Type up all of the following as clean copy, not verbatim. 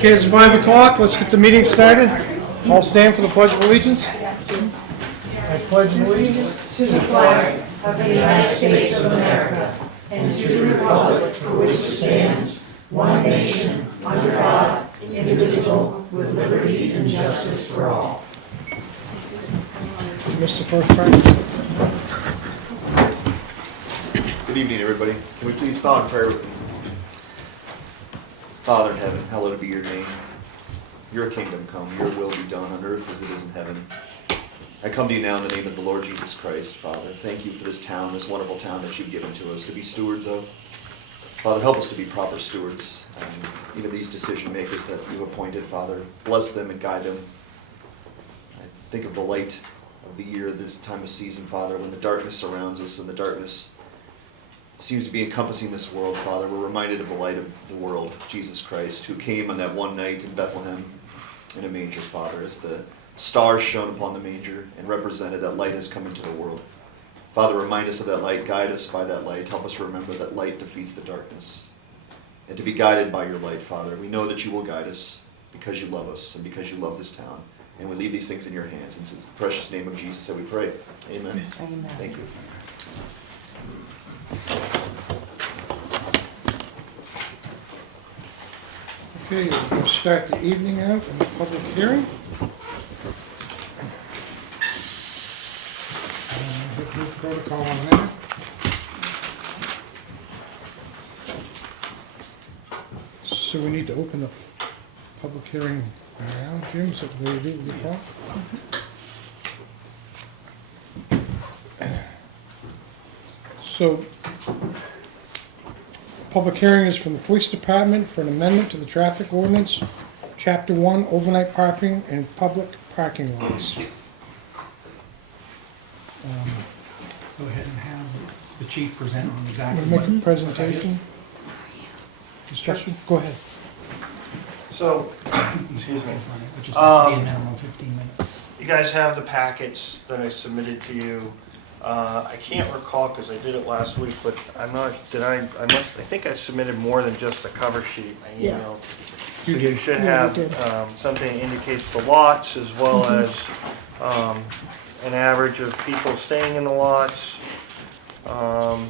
Okay, it's 5 o'clock. Let's get the meeting started. All stand for the Pledge of Allegiance. I pledge allegiance to the flag of the United States of America and to the republic for which it stands, one nation, under God, indivisible, with liberty and justice for all. Missed the first part. Good evening, everybody. Can we please bow in prayer with me? Father in heaven, hallowed be your name. Your kingdom come, your will be done on earth as it is in heaven. I come to you now in the name of the Lord Jesus Christ, Father. Thank you for this town, this wonderful town that you've given to us to be stewards of. Father, help us to be proper stewards. Even these decision makers that you've appointed, Father, bless them and guide them. I think of the light of the year, this time of season, Father, when the darkness surrounds us and the darkness seems to be encompassing this world, Father. We're reminded of the light of the world, Jesus Christ, who came on that one night in Bethlehem in a manger, Father, as the stars shone upon the manger and represented that light has come into the world. Father, remind us of that light, guide us by that light, help us remember that light defeats the darkness, and to be guided by your light, Father. We know that you will guide us because you love us and because you love this town, and we leave these things in your hands. In the precious name of Jesus that we pray. Amen. Amen. Thank you. Okay, we're going to start the evening out in the public hearing. Hit the protocol on that. So we need to open the public hearing now, Jim, is that the way to do it with the call? So, public hearing is from the police department for an amendment to the traffic ordinance, chapter 1, overnight parking and public parking lots. Go ahead and have the chief present on exactly Want to what. make a presentation? Discussion? Go ahead. So, excuse me, Which just has to be a minimum of 15 minutes. you guys have the packets that I submitted to you. I can't recall because I did it last week, but I'm not, I think I submitted more than just a cover sheet. I emailed. So you should have something that indicates the lots as well as an average of people staying in the lots. And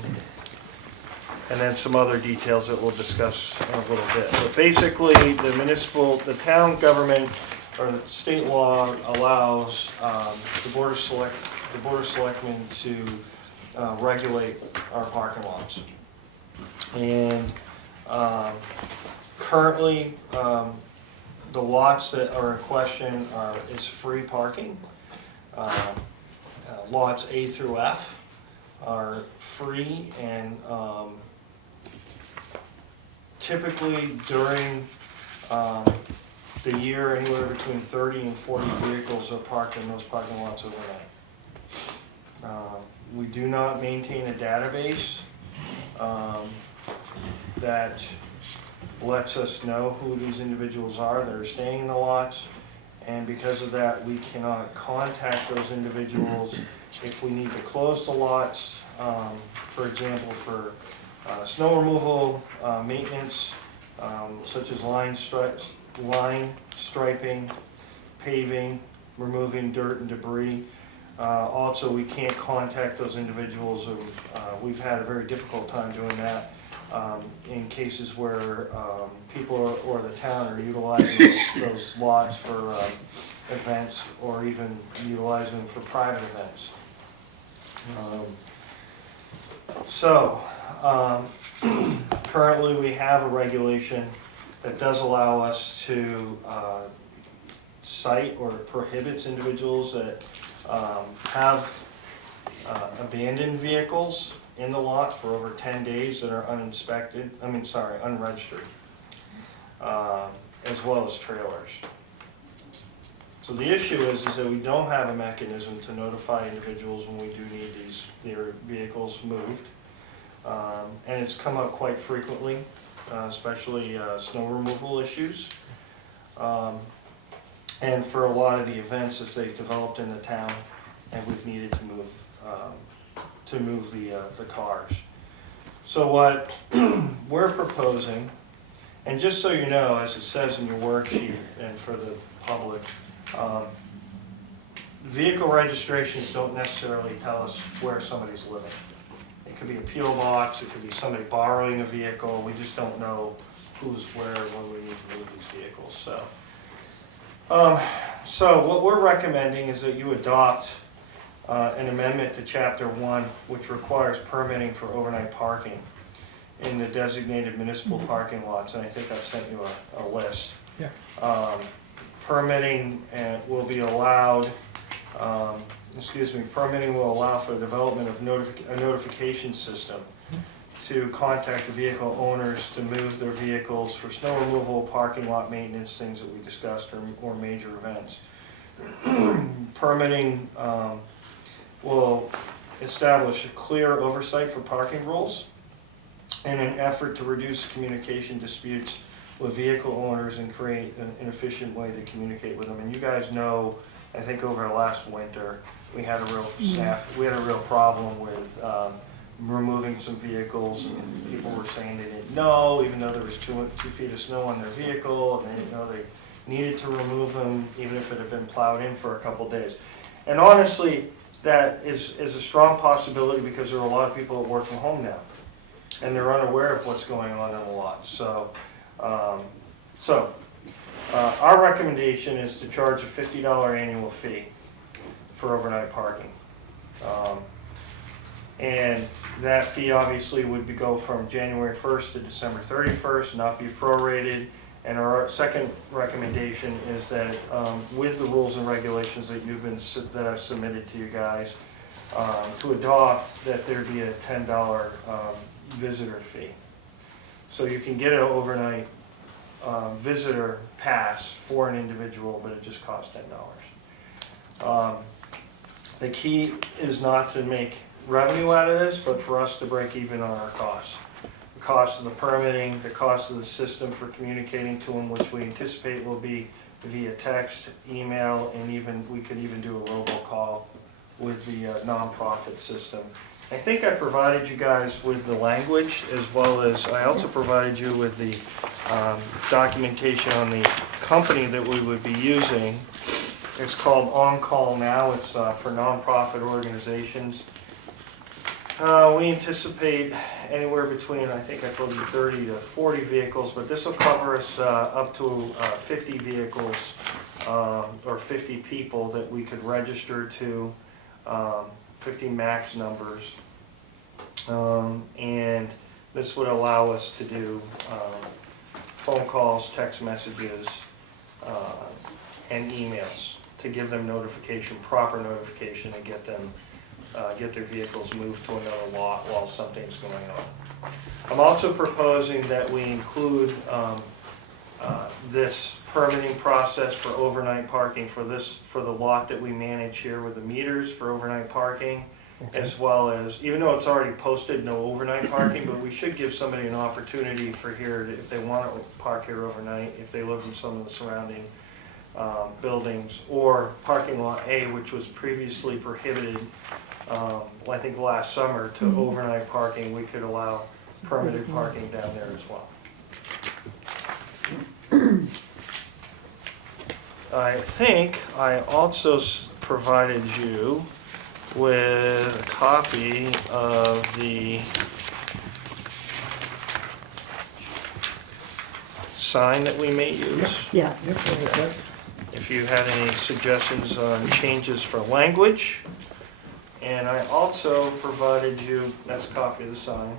then some other details that we'll discuss in a little bit. But basically, the town government, or the state law allows the Board of Selectmen to regulate our parking lots. And currently, the lots that are in question is free parking. Lots A through F are free, and typically during the year, anywhere between 30 and 40 vehicles are parked in those parking lots overnight. We do not maintain a database that lets us know who these individuals are that are staying in the lots, and because of that, we cannot contact those individuals if we need to close the lots, for example, for snow removal, maintenance, such as line striping, paving, removing dirt and debris. Also, we can't contact those individuals, and we've had a very difficult time doing that in cases where people or the town are utilizing those lots for events, or even utilizing them for private events. Currently we have a regulation that does allow us to cite or prohibits individuals that have abandoned vehicles in the lot for over 10 days that are unregistered, as well as trailers. So the issue is that we don't have a mechanism to notify individuals when we do need their vehicles moved. And it's come up quite frequently, especially snow removal issues. And for a lot of the events as they've developed in the town, and we've needed to move the cars. So what we're proposing And just so you know, as it says in your worksheet and for the public, vehicle registrations don't necessarily tell us where somebody's living. It could be a P.O. box, it could be somebody borrowing a vehicle, we just don't know who's where when we need to move these vehicles, so. So what we're recommending is that you adopt an amendment to Chapter 1, which requires permitting for overnight parking in the designated municipal parking lots, and I think I've sent you a list. Yeah. Permitting will be allowed, permitting will allow for the development of a notification system to contact the vehicle owners to move their vehicles for snow removal, parking lot maintenance, things that we discussed, or major events. Permitting will establish a clear oversight for parking rules in an effort to reduce communication disputes with vehicle owners and create an efficient way to communicate with them. And you guys know, I think over last winter, we had a real problem with removing some vehicles, and people were saying they didn't know, even though there was 2 feet of snow on their vehicle, and they didn't know they needed to remove them, even if it had been plowed in for a couple days. And honestly, that is a strong possibility because there are a lot of people that work from home now, and they're unaware of what's going on in the lot. So, our recommendation is to charge a $50 annual fee for overnight parking. And that fee obviously would go from January 1st to December 31st, not be prorated. And our second recommendation is that with the rules and regulations that I've submitted to you guys, to adopt that there be a $10 visitor fee. So you can get an overnight visitor pass for an individual, but it just costs $10. The key is not to make revenue out of this, but for us to break even on our costs. The cost of the permitting, the cost of the system for communicating to them, which we anticipate will be via text, email, and we could even do a robocall with the nonprofit system. I think I provided you guys with the language, as well as I also provided you with the documentation on the company that we would be using. It's called On Call Now. It's for nonprofit organizations. We anticipate anywhere between, I think I told you 30 to 40 vehicles, but this will cover us up to 50 vehicles or 50 people that we could register to, 50 max numbers. And this would allow us to do phone calls, text messages, and emails to give them notification, proper notification, and get their vehicles moved to another lot while something's going on. I'm also proposing that we include this permitting process for overnight parking for the lot that we manage here with the meters for overnight parking, as well as, even though it's already posted no overnight parking, but we should give somebody an opportunity for here if they want to park here overnight, if they live in some of the surrounding buildings, or parking lot A, which was previously prohibited, I think last summer, to overnight parking. We could allow permitted parking down there as well. I think I also provided you with a copy of the sign that we may use. Yeah. Yep, okay. If you had any suggestions on changes for language. And I also provided you, that's a copy of the sign,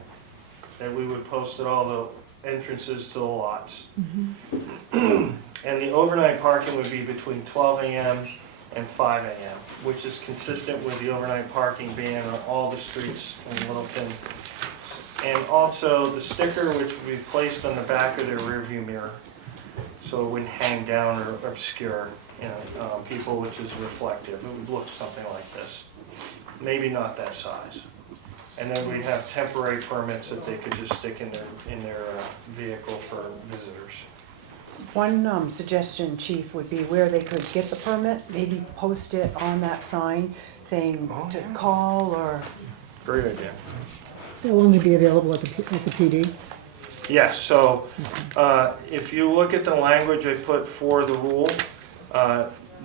that we would post at all the entrances to the lots. And the overnight parking would be between 12 a.m. and 5 a.m., which is consistent with the overnight parking ban on all the streets in Littleton. And also the sticker, which would be placed on the back of their rearview mirror, so it wouldn't hang down or obscure people, which is reflective. It would look something like this. Maybe not that size. And then we'd have temporary permits that they could just stick in their vehicle for visitors. One suggestion, Chief, would be where they could get the permit, maybe post it on that sign saying to call or... Great idea. They'll only be available at the PD. Yes, so if you look at the language I put for the rule,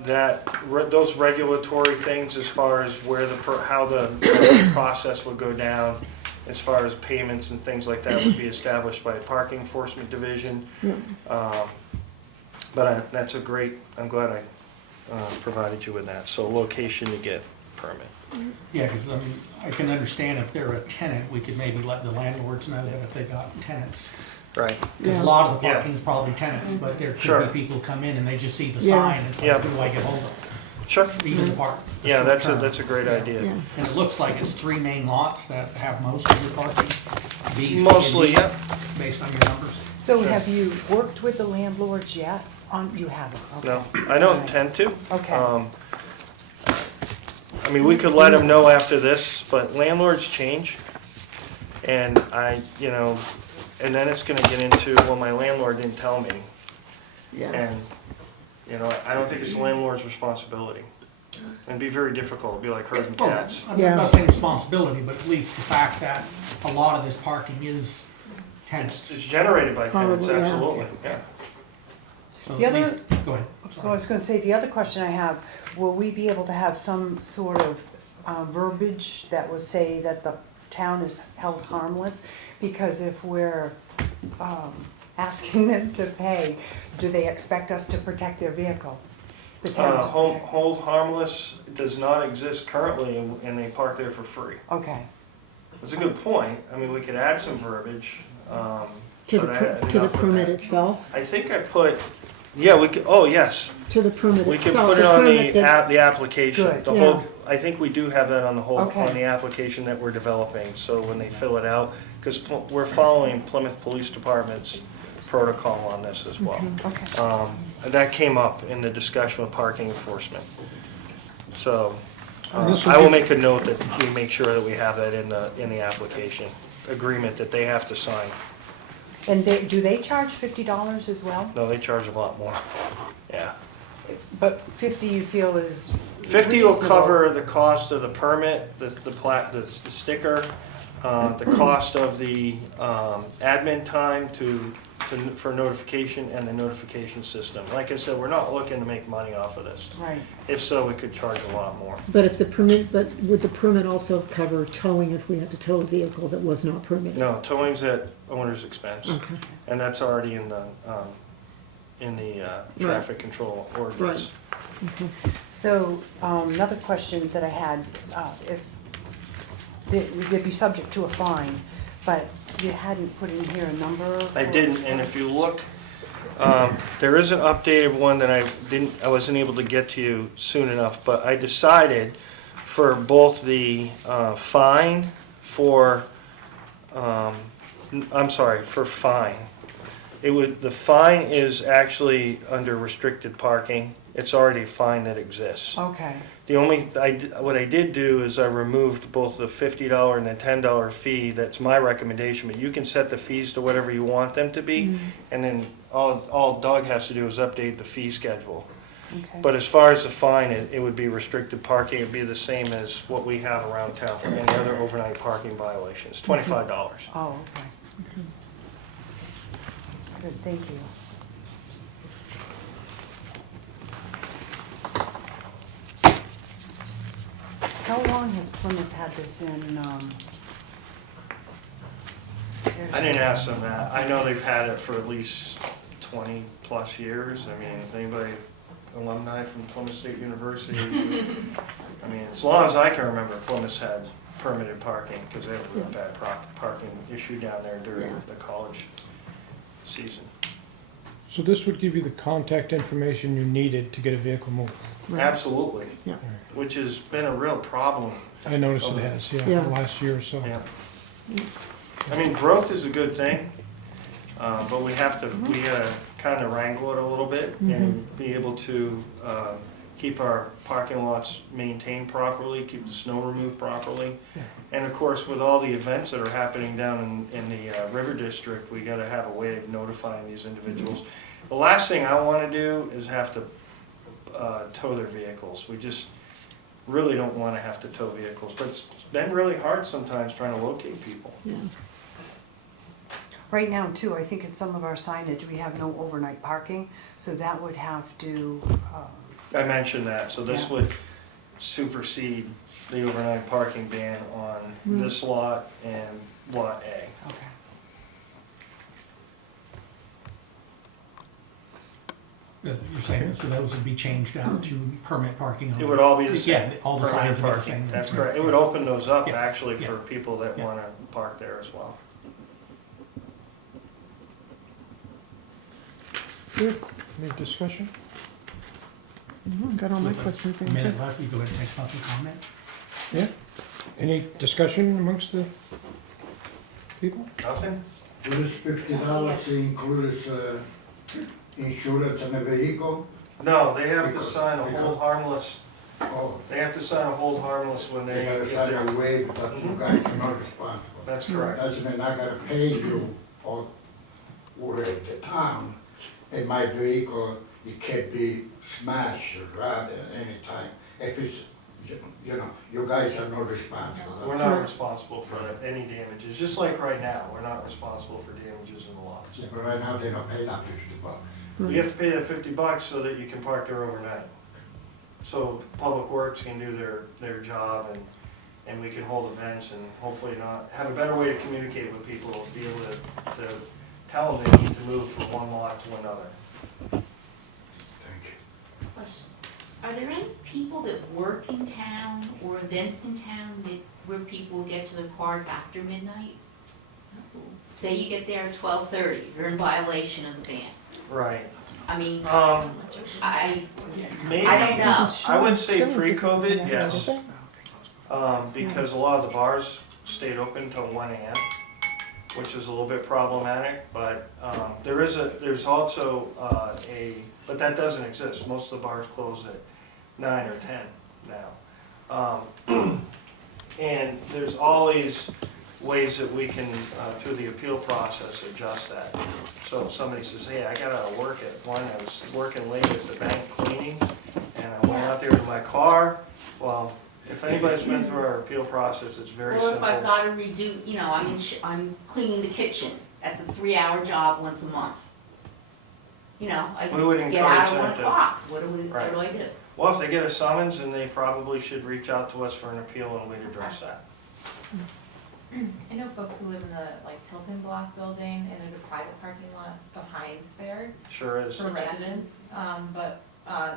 those regulatory things as far as where how the process would go down, as far as payments and things like that, would be established by a parking enforcement division. But that's a great, I'm glad I provided you with that. So location to get permit. Yeah, because I mean, I can understand if they're a tenant, we could maybe let the landlords know that if they got tenants. Right. Because a lot of the parking is probably tenants, but there Sure. could be people come in and they just see the Yeah. sign and it's Yeah. like, who do I get hold of? Sure. Even the park. the Yeah, short that's term. a great idea. Yeah. And it looks like it's 3 main lots that have most of your parking. B, C, and Mostly, D, yeah. Based on your numbers. So Sure. have you worked with the landlords yet? You haven't, okay. No, I don't intend to. Okay. I mean, we could let them know after this, but landlords change. And and then it's gonna get into, well, my landlord didn't tell me. Yeah. And, I don't think it's the landlord's responsibility. It'd be very difficult, it'd be like herding Well, cats. I'm Yeah. not saying responsibility, but at least the fact that a lot of this parking is It's tenants. generated by tenants, Probably, yeah. absolutely, yeah. So The at other- least- Go ahead. I'm So I sorry. was gonna say, the other question I have, will we be able to have some sort of verbiage that will say that the town is held harmless? Because if we're asking them to pay, do they expect us to protect their vehicle? The town to protect- Hold harmless does not exist currently, and they park there for free. Okay, It's a good point. I mean, we could add some verbiage. To the, but I per- did to the not put permit that. itself, I think I put, yeah, we could, oh, yes. to the permit We could itself. put it the on permit that- the application. Good. The whole, I think we do have that on the whole, Okay. on the application that we're developing. So when they fill it out, because we're following Plymouth Police Department's protocol on this as well. okay. That came up in the discussion with parking enforcement. So And this will I will be- make a note that we make sure that we have that in the application agreement that they have to sign. And do they charge $50 as well? No, they charge a lot more. Yeah. But 50 you feel is 50 will reasonable. cover the cost of the permit, the sticker, the cost of the admin time for notification and the notification system. Like I said, we're not looking to make money off of this. Right. If so, we could charge a lot more. But would the permit also cover towing if we had to tow a vehicle that was not permitted? No, towing's at owner's expense, Okay, and that's already in the traffic control ordinance. okay. So, another question that I had, if, they'd be subject to a fine, but you hadn't put in here a number? I for- didn't, and if you look, there is an updated one that I wasn't able to get to you soon enough, but I decided for both the fine for, for fine. The fine is actually under restricted parking. It's already a fine that exists. Okay, What I did do is I removed both the $50 and the $10 fee. That's my recommendation, but you can set the fees to whatever you want them to be. And then all Doug has to do is update the fee schedule. okay. But as far as the fine, it would be restricted parking. It'd be the same as what we have around town for any other overnight parking violations, $25. Oh, okay. Good, thank you. How long has Plymouth had this in, I didn't ask them that. I know they've had it for at least 20-plus years. I mean, if anybody, alumni from Plymouth State University, I mean, as long as I can remember, Plymouth's had permitted parking, because they have a real bad parking issue down there during Yeah. the college season. So this would give you the contact information you needed to get a vehicle moved. Right. Absolutely, Yeah. which has been a real problem. I noticed it has, yeah, Yeah. the last year or so. Yeah. I mean, growth is a good thing, but we gotta kind of wrangle it a little bit and be able to keep our parking lots maintained properly, keep the snow removed properly. Yeah. And of course, with all the events that are happening down in the River District, we gotta have a way of notifying these individuals. The last thing I wanna do is have to tow their vehicles. We just really don't wanna have to tow vehicles, but it's been really hard sometimes trying to locate people. Yeah. Right now too, I think in some of our signage, we have no overnight parking, so that would have to, I mentioned that, so this Yeah. would supersede the overnight parking ban on this lot and lot A. okay. You're saying, so those would be changed out to permit parking only? It would all be the same. Yeah, all the permanent signs would be the parking. same. That's correct. It would open those up Yeah. actually Yeah. for people that Yeah. wanna park there as well. Good. Any discussion? Got all my With a questions minute left, you go ahead and take public comment. Yeah? Any discussion amongst the people? Nothing? This $50 includes insurance on the vehicle? No, they have to sign a hold harmless, Oh, they have to sign a hold harmless when they they gotta get sign there. a waiver, but you guys are not responsible. That's correct. Doesn't mean I gotta pay you or the town, and my vehicle, it can be smashed or robbed at any time. If it's, you know, you guys are not responsible. We're not responsible for any damages, just like right now, we're not responsible for damages in the lots. Yeah, but right now, they don't pay that $50. You have to pay that $50 so that you can park there overnight. So Public Works can do their job and we can hold events and hopefully not, have a better way to communicate with people, be able to tell them they need to move from one lot to another. Thank you. Question. Are there any people that work in town or events in town that, where people get to their cars after midnight? Say you get there at 12:30, you're in violation of the ban. Right. I mean, Maybe, I don't know. I would say pre-COVID, yes. Okay. Because a lot of the bars stayed open until 1 AM, which is a little bit problematic, but there's also but that doesn't exist. Most of the bars close at 9 or 10 now. And there's always ways that we can, through the appeal process, adjust that. So if somebody says, hey, I got out of work at 1, I was working late at the bank cleaning, and I went out there to my car, well, if anybody's been through our appeal process, it's very or simple. if I've got to redo, you know, I'm cleaning the kitchen, that's a 3-hour job once a month. You know, I We would get out encourage at 1 them to- o'clock, what Right. do I do? Well, if they get a summons, then they probably should reach out to us for an appeal and we'd address that. I know folks who live in the like Tilton Block building, and there's a private parking lot behind there Sure is. for residents, but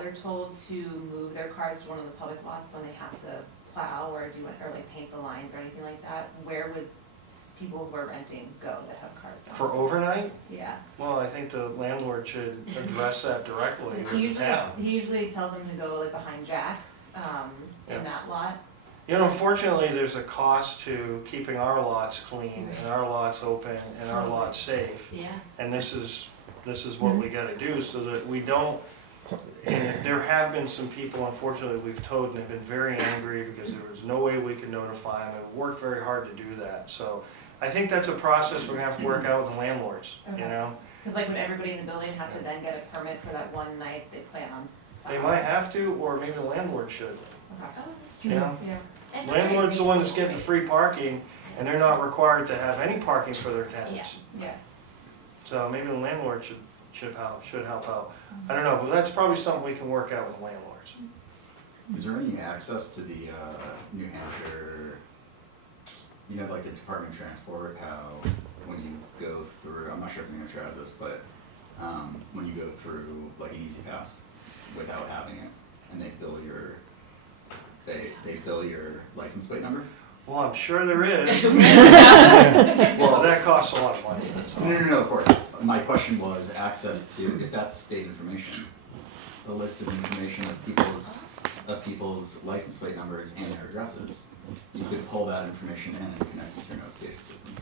they're told to move their cars to one of the public lots when they have to plow or or like paint the lines or anything like that. Where would people who are renting go that have cars down? For overnight, Yeah. well, I think the landlord should address that directly with the town. He usually tells them to go like behind Jack's, Yeah. in that lot. You know, unfortunately, there's a cost to keeping our lots clean and our lots open and our lots safe. Yeah. And this is what we gotta do so that we don't, and there have been some people, unfortunately, we've told and have been very angry because there was no way we could notify them and worked very hard to do that. So I think that's a process we're gonna have to work out with the landlords, you Okay. know? Cause like would everybody in the building have to then get a permit for that one night they plan on? They might have to, or maybe the landlord should, Okay. Oh, that's you true. know? Yeah. That's very Landlord's the one that's reasonable. getting the free parking and they're not required to have any parking for their tenants. Yeah. So maybe the landlord should help out. I don't know, but that's probably something we can work out with landlords. Is there any access to the New Hampshire, you know, like the Department of Transport, how when you go through, I'm not sure if New Hampshire has this, but when you go through like an Easy Pass without having it, and they bill your license plate number? Well, I'm sure there is. Well, Well, that costs a lot of money, that's all. No, of course. My question was access to, if that's state information, the list of information of people's license plate numbers and their addresses. You could pull that information in and connect it to your notification system.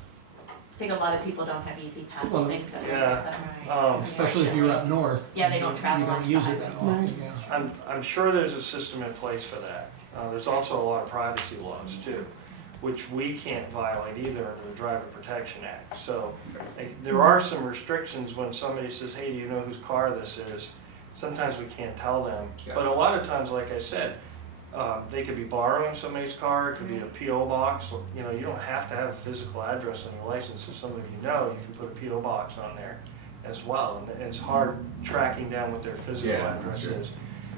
I think a lot of people don't have easy pass Well, things that Yeah. Especially if you're up north. Yeah, they don't travel You don't on use the it that often, yeah. I'm sure there's a system in place for that. There's also a lot of privacy laws too, which we can't violate either under the Driver Protection Act. So there are some restrictions when somebody says, hey, do you know whose car this is? Sometimes we can't tell them. Yeah. But a lot of times, like I said, they could be borrowing somebody's car, it could be a PO box. You know, you don't have to have a physical address on your license. If somebody you know, you can put a PO box on there as well. And it's hard tracking down what their physical address is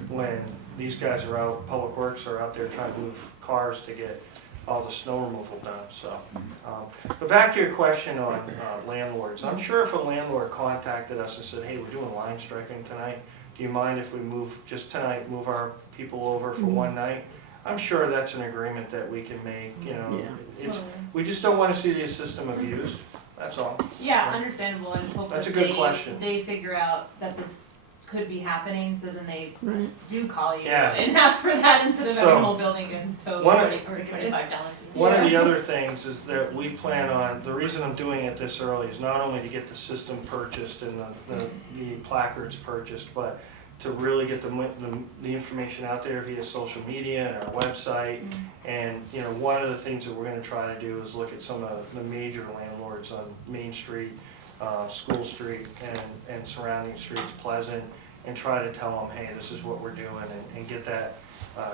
when these guys are out, Public Works are out there trying to move cars to get all the snow removal done, so. But back to your question on landlords. I'm sure if a landlord contacted us and said, hey, we're doing line striping tonight, do you mind if we move, just tonight, move our people over for one night? I'm sure that's an agreement that we can make, you know. We just don't wanna see the system abused, that's all. Yeah, understandable, I just hope That's that a good question. they figure out that this could be happening, so then they Right. do call you Yeah. and ask for that instead of So, having the whole building getting towed one- or $25. One of the other things is that we plan on, the reason I'm doing it this early is not only to get the system purchased and the placards purchased, but to really get the information out there via social media and our website. And, you know, one of the things that we're gonna try to do is look at some of the major landlords on Main Street, School Street, and surrounding streets, Pleasant, and try to tell them, hey, this is what we're doing, and get that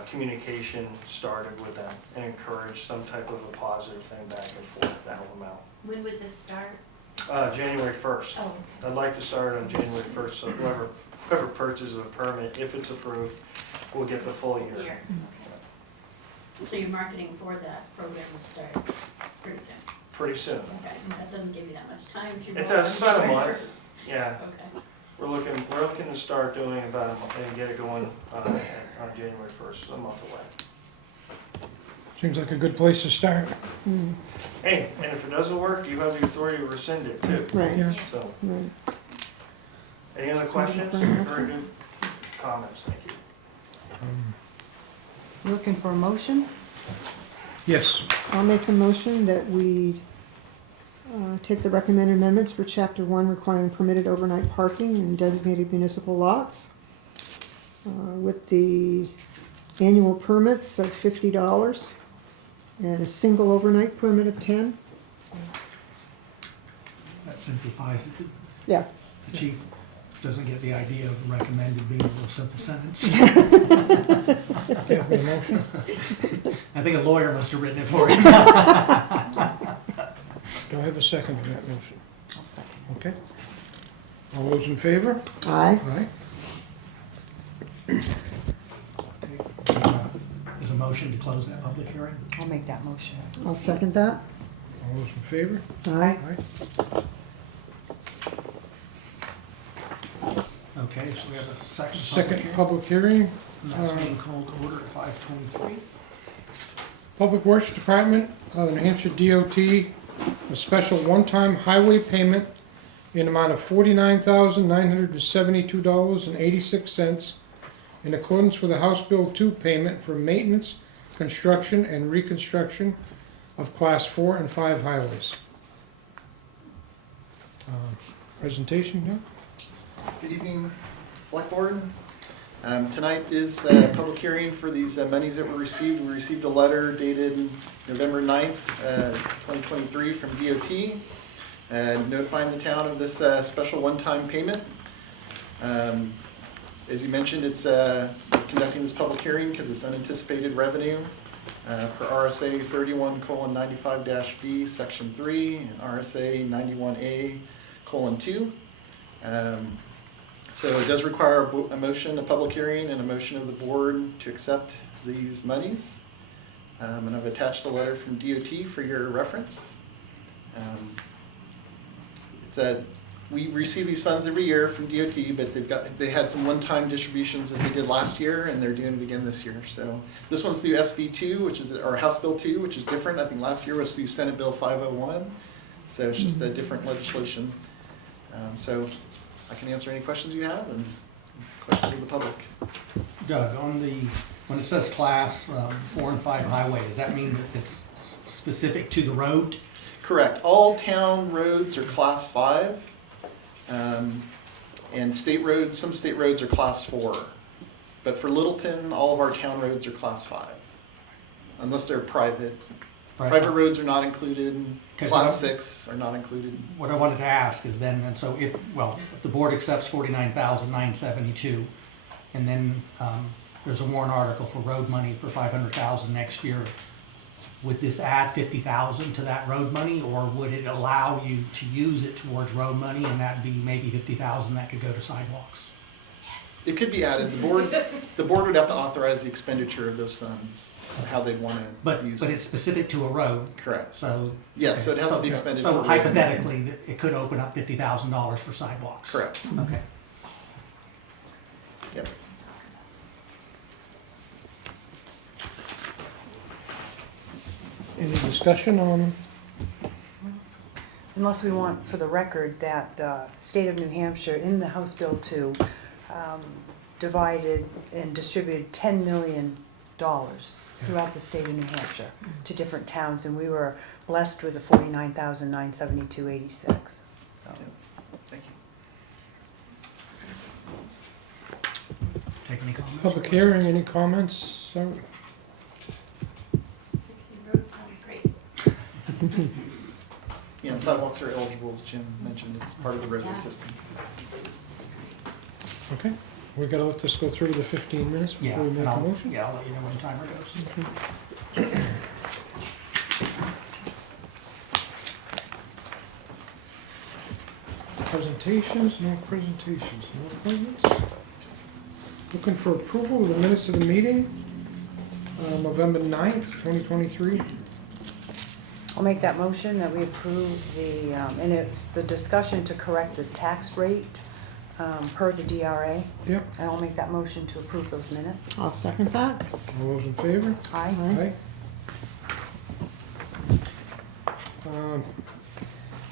communication started with them, and encourage some type of a positive thing back and forth to help them out. When would this start? January 1st. Oh, I'd like to start on January 1st, so whoever purchases a permit, if it's approved, will get the full year. here, okay. So your marketing for that program will start pretty soon? Pretty soon. Okay, because that doesn't give you that much time if you It roll does, out about a January month. 1st. Yeah, Okay. we're looking to start doing about a month and get it going on January 1st, a month away. Seems like a good place to start. Hey, and if it doesn't work, you have the authority to rescind it too. Right, Yeah. So, right. any other questions? fair enough. Very good comments, thank you. Looking for a motion? Yes, I'll make the motion that we take the recommended amendments for Chapter 1 requiring permitted overnight parking in designated municipal lots with the annual permits of $50 and a single overnight permit of 10. That simplifies it. Yeah. The chief doesn't get the idea of recommended being a real simple sentence. okay, have a motion. I think a lawyer must have written it for him. Do I have a second to that motion? I'll second. Okay. All those in favor? Aye. Aye. Is a motion to close that public hearing? I'll make that motion. I'll second that. All those in favor? Aye. Aye. Okay, so we have a second public Second hearing. public hearing. And that's being called to order at 5:23. Public Works Department, New Hampshire DOT, a special one-time highway payment in amount of $49,972.86 in accordance with the House Bill 2 payment for maintenance, construction, and reconstruction of Class 4 and 5 highways. Presentation, Doug? Good evening, Select Board. Tonight is a public hearing for these monies that were received. We received a letter dated November 9th, 2023 from DOT, notifying the town of this special one-time payment. As you mentioned, it's conducting this public hearing because it's unanticipated revenue per RSA 31:95-B, Section 3, and RSA 91A:2. So it does require a motion, a public hearing, and a motion of the board to accept these monies. And I've attached the letter from DOT for your reference. We receive these funds every year from DOT, but they had some one-time distributions that they did last year, and they're doing it again this year. So this one's through SB 2, or House Bill 2, which is different. I think last year was through Senate Bill 501. So it's just a different legislation. So I can answer any questions you have and questions of the public. Doug, when it says class 4 and 5 highway, does that mean that it's specific to the road? Correct. All town roads are class 5. And state roads, some state roads are class 4. But for Littleton, all of our town roads are class 5. Unless they're private. Right. Private roads are not included. Okay, Class well, 6 are not included. What I wanted to ask is then, and so if the board accepts 49,972, and then there's a warrant article for road money for 500,000 next year. Would this add 50,000 to that road money, or would it allow you to use it towards road money, and that'd be maybe 50,000 that could go to sidewalks? It could be added. The board would have to authorize the expenditure of those funds, how they want to But use it's it. specific to a road, Correct. so. Yes, so it has to be So- expended. So for- hypothetically, it could open up $50,000 for sidewalks. Correct. Okay. Yep. Any discussion on, Unless we want for the record that the state of New Hampshire in the House Bill 2 divided and distributed $10 million throughout the state of New Hampshire to different towns, and we were blessed with the $49,972.86. So, Thank you. Take any comments? public hearing, any comments? So, Road sounds great. Yeah, and sidewalks are eligible, as Jim mentioned, it's part of the roadway system. okay, we gotta let this go through to the 15 minutes Yeah, before we make and a I'll, motion? yeah, I'll let you know when the timer goes. Presentations, no presentations, no appointments. Looking for approval of the minutes of the meeting, November 9th, 2023. I'll make that motion that we approve the, and it's the discussion to correct the tax rate per the DRA. Yep, And I'll make that motion to approve those minutes. I'll second that. all those in favor? Aye. Aye.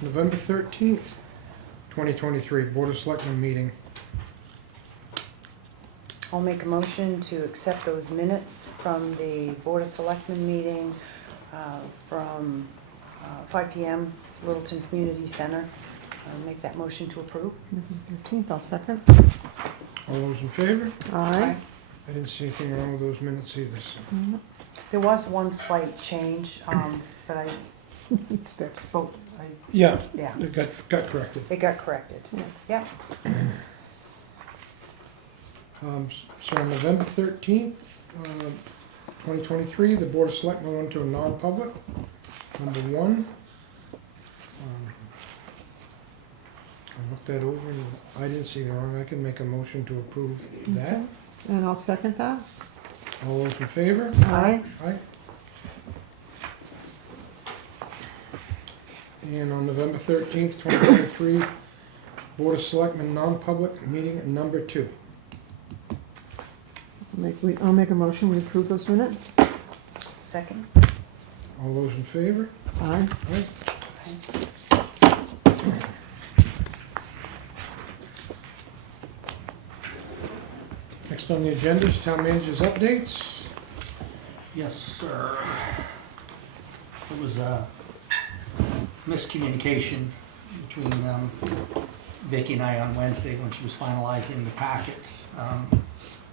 November 13th, 2023, Board of Selectmen meeting. I'll make a motion to accept those minutes from the Board of Selectmen meeting from 5 PM, Littleton Community Center. I'll make that motion to approve. 13th, I'll second. All those in favor? Aye. I didn't see anything wrong with those minutes either. So. There was one slight change, but I It's fixed. spoke, Yeah, yeah, it got corrected. it got corrected. Yeah. So on November 13th, 2023, the Board of Selectmen went to a non-public. Number one. I looked that over and I didn't see it wrong. I can make a motion to approve that. And I'll second that. All those in favor? Aye. Aye. And on November 13th, 2023, Board of Selectmen non-public meeting number 2. I'll make a motion, we approve those minutes. Second? All those in favor? Aye. Aye. Next on the agenda is town manager's updates. Yes, sir. There was a miscommunication between Vicki and I on Wednesday when she was finalizing the packets.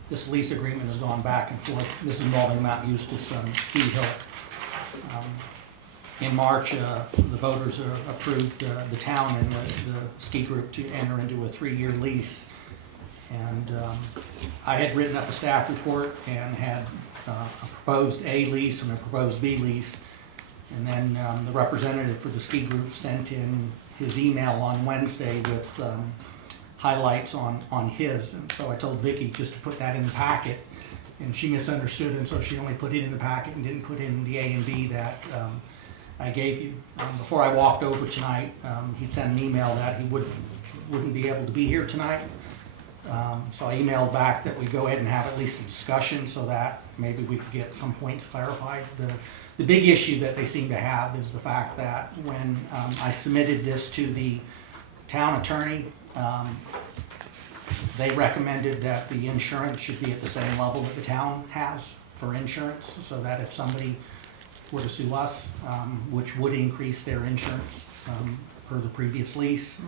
This lease agreement has gone back and forth. This is involving Mount Eustis Ski Hill. In March, the voters approved the town and the ski group to enter into a 3-year lease. And I had written up a staff report and had a proposed A lease and a proposed B lease. And then the representative for the ski group sent in his email on Wednesday with highlights on his. And so I told Vicki just to put that in the packet. And she misunderstood, and so she only put it in the packet and didn't put in the A and B that I gave you. Before I walked over tonight, he sent an email that he wouldn't be able to be here tonight. So I emailed back that we go ahead and have at least a discussion so that maybe we could get some points clarified. The big issue that they seem to have is the fact that when I submitted this to the town attorney, they recommended that the insurance should be at the same level that the town has for insurance, so that if somebody were to sue us, which would increase their insurance per the previous lease.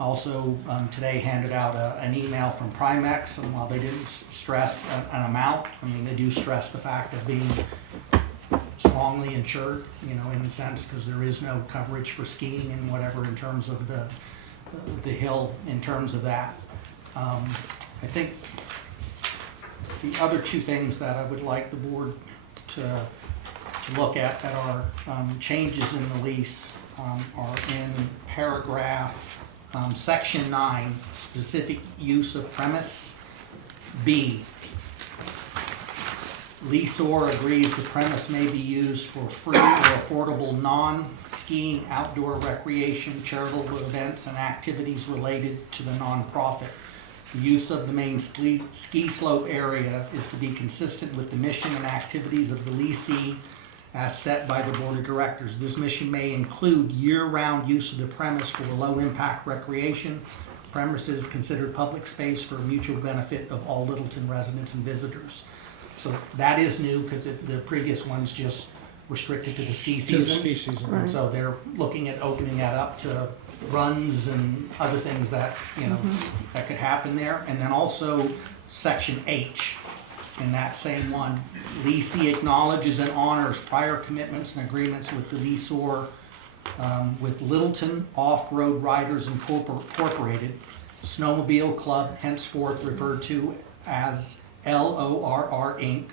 Also, today handed out an email from Primex, and while they didn't stress an amount, I mean, they do stress the fact of being strongly insured, you know, in a sense, because there is no coverage for skiing and whatever in terms of the hill, in terms of that. I think The other two things that I would like the board to look at that are changes in the lease are in paragraph section 9, specific use of premise. B, leaseor agrees the premise may be used for free or affordable non-skiing outdoor recreation, charitable events, and activities related to the nonprofit. The use of the main ski slope area is to be consistent with the mission and activities of the leasee as set by the board of directors. This mission may include year-round use of the premise for low-impact recreation. Premises considered public space for mutual benefit of all Littleton residents and visitors. So that is new because the previous one's just restricted to the ski To the season. ski season. And so they're looking at opening that up to runs and other things that, you know, that could happen there. And then also section H in that same one, leasee acknowledges and honors prior commitments and agreements with the leaseor with Littleton Off-Road Riders Incorporated, Snowmobile Club, henceforth referred to as LORR Inc.,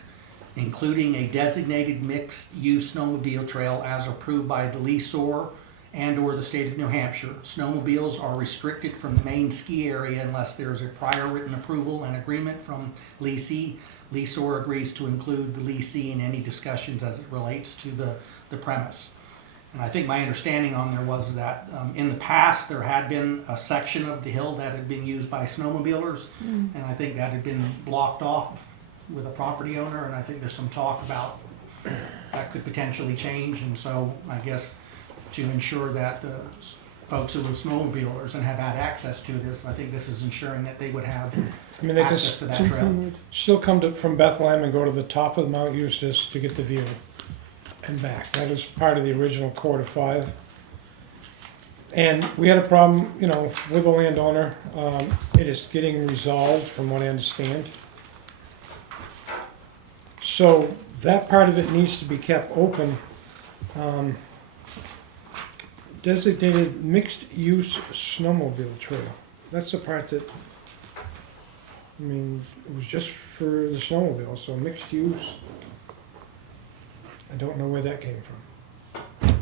including a designated mixed-use snowmobile trail as approved by the leaseor and/or the state of New Hampshire. Snowmobiles are restricted from the main ski area unless there is a prior written approval and agreement from leasee. Leaseor agrees to include the leasee in any discussions as it relates to the premise. And I think my understanding on there was that in the past there had been a section of the hill that had been used by snowmobilers, and I think that had been blocked off with a property owner, and I think there's some talk about that could potentially change. And so I guess to ensure that the folks who are snowmobilers and have had access to this, I think this is ensuring that they would have I mean, they can access to that trail. still come from Bethlehem and go to the top of Mount Eustis to get the view and back. That was part of the original Core to 5. And we had a problem, you know, with the landowner. It is getting resolved from what I understand. So that part of it needs to be kept open. Designated mixed-use snowmobile trail. That's the part that, I mean, it was just for the snowmobile, so mixed use. I don't know where that came from.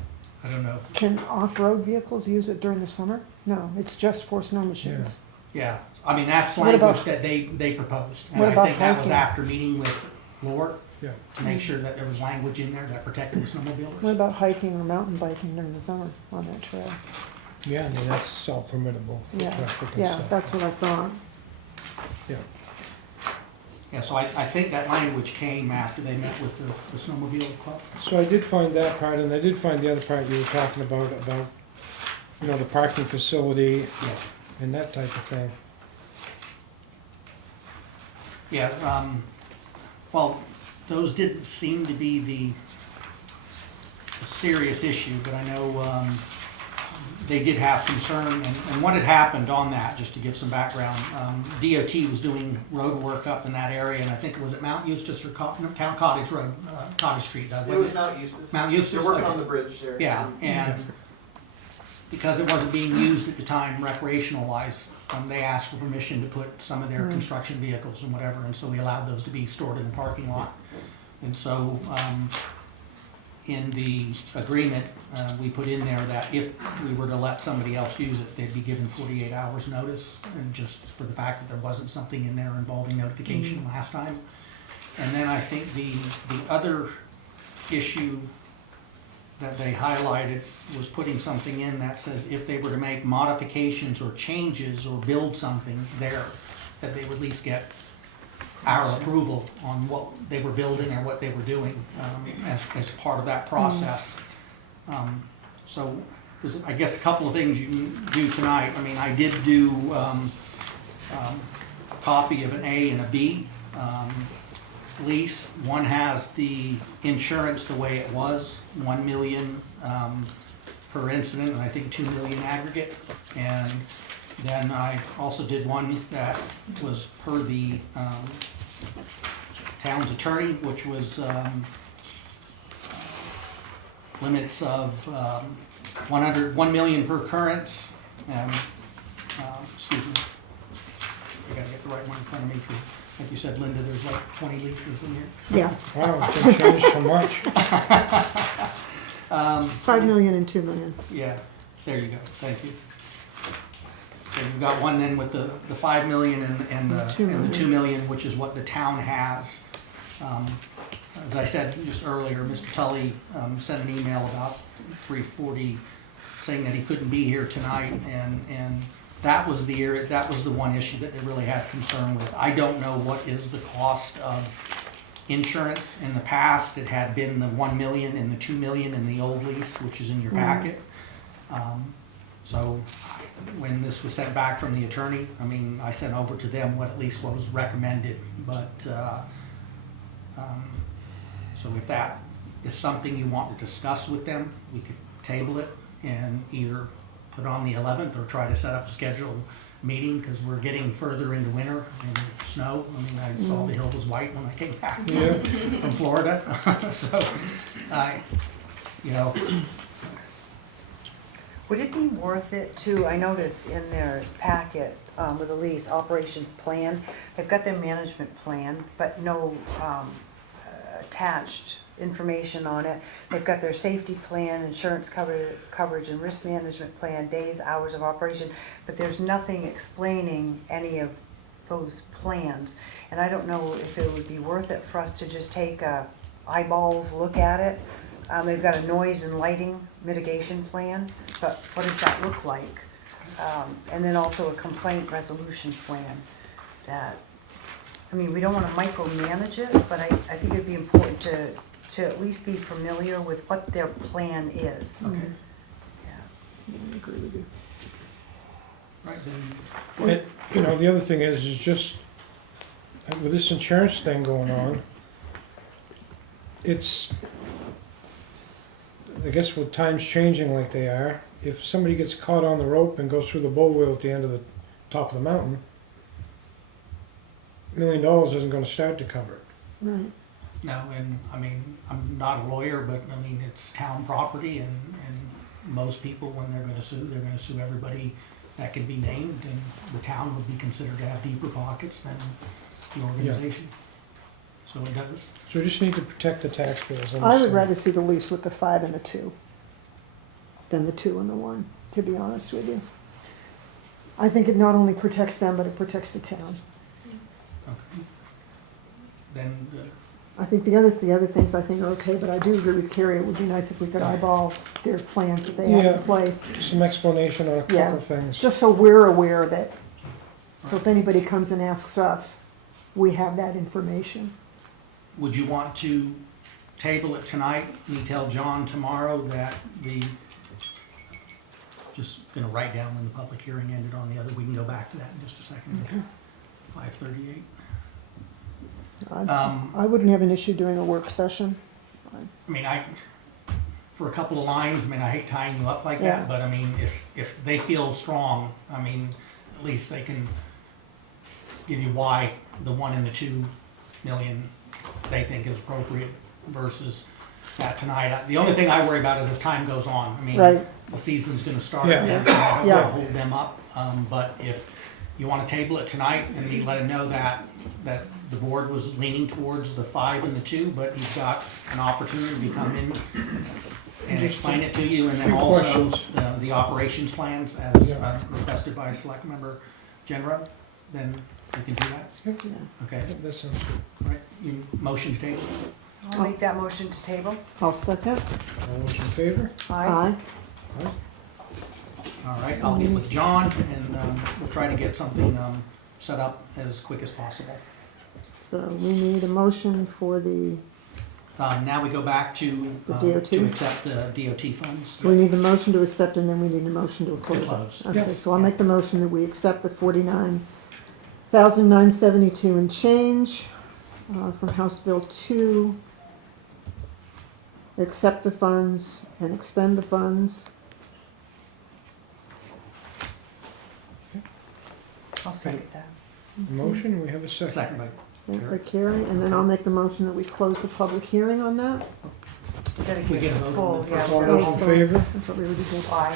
I don't know. Can off-road vehicles use it during the summer? No, it's just for snow machines. Yeah, I mean, that's What about- language that they proposed. And What I about think that was hiking? after meeting with Lord Yeah. to make sure that there was language in there that protected the snowmobilers. What about hiking or mountain biking during the summer on that trail? Yeah, I mean, that's all permittable for Yeah, traffic and yeah, stuff. that's what I thought. Yeah. Yeah, so I think that language came after they met with the snowmobile club. So I did find that part, and I did find the other part you were talking about, you know, the parking facility Yeah. and that type of thing. Yeah, well, those didn't seem to be the serious issue, but I know they did have concern, and what had happened on that, just to give some background, DOT was doing road work up in that area, and I think it was at Mount Eustis or Town Cottage Road, Cottage Street, Doug, It wasn't was Mount Eustis. Mount Eustis, They're working okay. on the bridge there. Yeah, and because it wasn't being used at the time recreational wise, they asked for permission to put some of their construction vehicles and whatever, and so we allowed those to be stored in the parking lot. And so, in the agreement, we put in there that if we were to let somebody else use it, they'd be given 48 hours notice, and just for the fact that there wasn't something in there involving notification last time. And then I think the other issue that they highlighted was putting something in that says if they were to make modifications or changes or build something there, that they would at least get our approval on what they were building or what they were doing as part of that process. So there's, I guess, a couple of things you can do tonight. I mean, I did do a copy of an A and a B lease. One has the insurance the way it was, 1 million per incident, and I think 2 million aggregate. And then I also did one that was per the town's attorney, which was limits of 1 million per occurrence. Excuse me, I gotta get the right one. in front of me, because like you said, Linda, there's like 20 leases in here. Yeah, Wow, it can change so much. 5 million and 2 million. Yeah, there you go, thank you. So you've got one then with the 5 million and the 2 million. 2 million, which is what the town has. As I said just earlier, Mr. Tully sent an email about 3:40 saying that he couldn't be here tonight, and that was the one issue that they really had concern with. I don't know what is the cost of insurance. In the past, it had been the 1 million and the 2 million in the old lease, which is in your packet. So when this was sent back from the attorney, I mean, I sent over to them what at least what was recommended, but, so if that is something you want to discuss with them, we could table it and either put on the 11th or try to set up a scheduled meeting, because we're getting further into winter and snow. I mean, I saw the hill was white when I came back Yeah. from Florida. So, you know, Would it be worth it to, I noticed in their packet with the lease operations plan, they've got their management plan, but no attached information on it. They've got their safety plan, insurance coverage and risk management plan, days, hours of operation, but there's nothing explaining any of those plans. And I don't know if it would be worth it for us to just take a eyeballs look at it. They've got a noise and lighting mitigation plan, but what does that look like? And then also a complaint resolution plan that, I mean, we don't want to micromanage it, but I think it'd be important to at least be familiar with what their plan is. okay, Yeah. I agree with you. right then. And, you know, the other thing is just, with this insurance thing going on, it's, I guess with times changing like they are, if somebody gets caught on the rope and goes through the bull wheel at the end of the top of the mountain, $1 million isn't gonna start to cover it. Right. No, and I mean, I'm not a lawyer, but I mean, it's town property, and most people, when they're gonna sue everybody that can be named, and the town would be considered to have deeper pockets than the organization. So it does. So we just need to protect the taxpayers. I would rather see the lease with the 5 and the 2 than the 2 and the 1, to be honest with you. I think it not only protects them, but it protects the town. Okay. Then I think the other things I think are okay, but I do agree with Carrie, it would be nice if we could eyeball their plans that they have Yeah. in place, Some explanation on a Yeah. couple of things. just so we're aware of it. So if anybody comes and asks us, we have that information. would you want to table it tonight? Me tell John tomorrow that just gonna write down when the public hearing ended on the other, we can go back to that in just a second. Okay. 5:38. I wouldn't have an issue doing a work session. I mean, for a couple of lines, I mean, I hate tying you up like Yeah. that, but I mean, if they feel strong, I mean, at least they can give you why the 1 and the 2 million they think is appropriate versus that tonight. The only thing I worry about is as time goes on. I mean, Right. the season's gonna start, Yeah. and I don't Yeah. wanna hold them up. But if you wanna table it tonight, and you let him know that the board was leaning towards the 5 and the 2, but he's got an opportunity to come in and explain it to you, and then Few also questions. the operations plans as Yeah. requested by Select Member Genro, then we can do that, Yeah. okay? That sounds good. All right, you motion to table? I'll make that motion to table. I'll second. All those in favor? Aye. All right, I'll get with John, and we'll try to get something set up as quick as possible. So we need a motion for the, Now we go back to The DOT? to accept the DOT funds. so we need the motion to accept, and then we need a motion to close close. it. Okay, Yes. so I'll make the motion that we accept the 49,972 and change from House Bill 2. Accept the funds and expend the funds. I'll second that. Motion, we have a second. Second by By Carrie, and then I'll make the motion that we close the public hearing on that. Gotta We get get a vote full, on the yeah. first All we're those in gonna- favor? I thought we already did. Aye.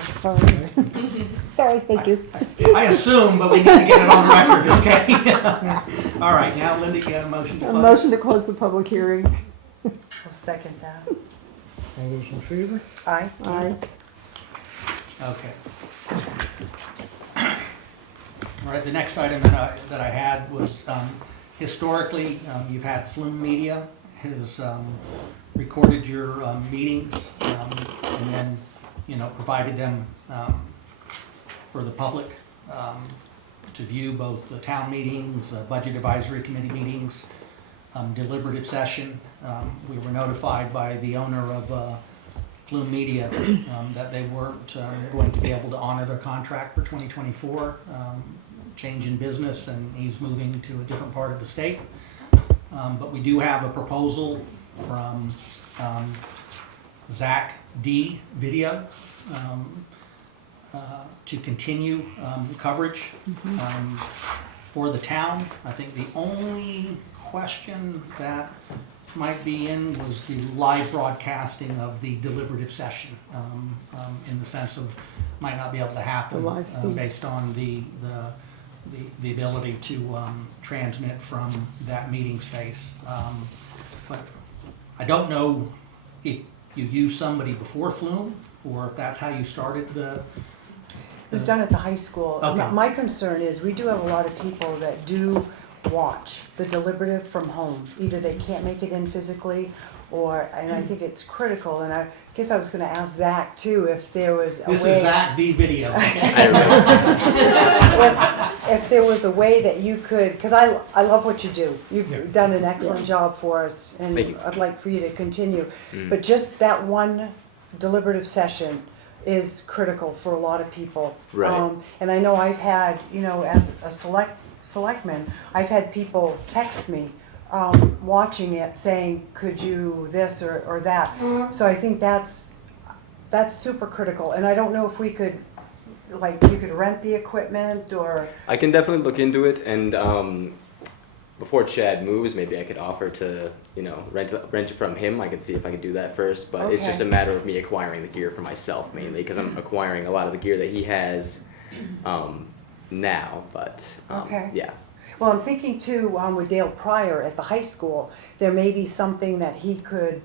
Sorry, thank you. I assume, but we need to get it on record, okay? All right, now Linda, you got a motion to A close? motion to close the public hearing. I'll second that. All those in favor? Aye. Aye. Okay. All right, the next item that I had was, historically, you've had Flume Media has recorded your meetings, and then, provided them for the public to view, both the town meetings, budget advisory committee meetings, deliberative session. We were notified by the owner of Flume Media that they weren't going to be able to honor their contract for 2024, change in business, and he's moving to a different part of the state. But we do have a proposal from Zach D. Video to continue coverage for the town. I think the only question that might be in was the live broadcasting of the deliberative session, in the sense of might not be able to happen The live feed. based on the ability to transmit from that meeting space. But I don't know if you used somebody before Flume, or if that's how you started the. It was done at the high school. Okay. My concern is, we do have a lot of people that do watch the deliberative from home. Either they can't make it in physically, and I think it's critical, and I guess I was gonna ask Zach too, if there was a way. This is Zach D. Video. If there was a way that you could, because I love what you do. Yeah. You've done an excellent job for us, and Thank you. I'd like for you to continue. But just that one deliberative session is critical for a lot of people. Right. And I know I've had, as a selectman, I've had people text me, watching it, saying, could you this or that? So I think that's super critical, and I don't know if we could, you could rent the equipment, or, I can definitely look into it, and before Chad moves, maybe I could offer to, rent it from him. I could see if I could do that first, but it's Okay. just a matter of me acquiring the gear for myself mainly, because I'm acquiring a lot of the gear that he has now. But Okay. yeah, well, I'm thinking too, with Dale Pryor at the high school, there may be something that he could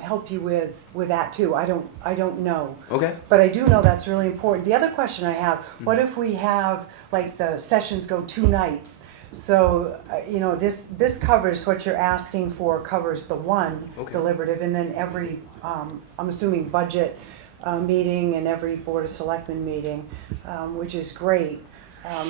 help you with that too. I don't know. okay. But I do know that's really important. The other question I have, what if we have, the sessions go 2 nights? So, this covers what you're asking for, covers the one Okay. deliberative, and then every, I'm assuming budget meeting and every Board of Selectmen meeting, which is great.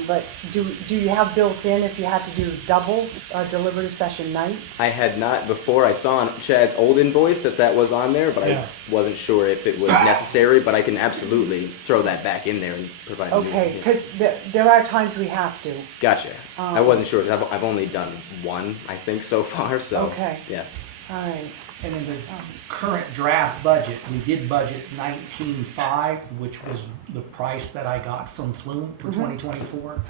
But do you have built in, if you had to do double deliberative session night? I had not before. I saw on Chad's old invoice that was on there, but Yeah. I wasn't sure if it was necessary. But I can absolutely throw that back in there and provide. Okay, because there are times we have to. Gotcha. I wasn't sure. 'Cause I've only done one, I think, so far. So Okay. yeah. All right. And in the current draft budget, we did budget 19.5, which was the price that I got from Flume for 2024.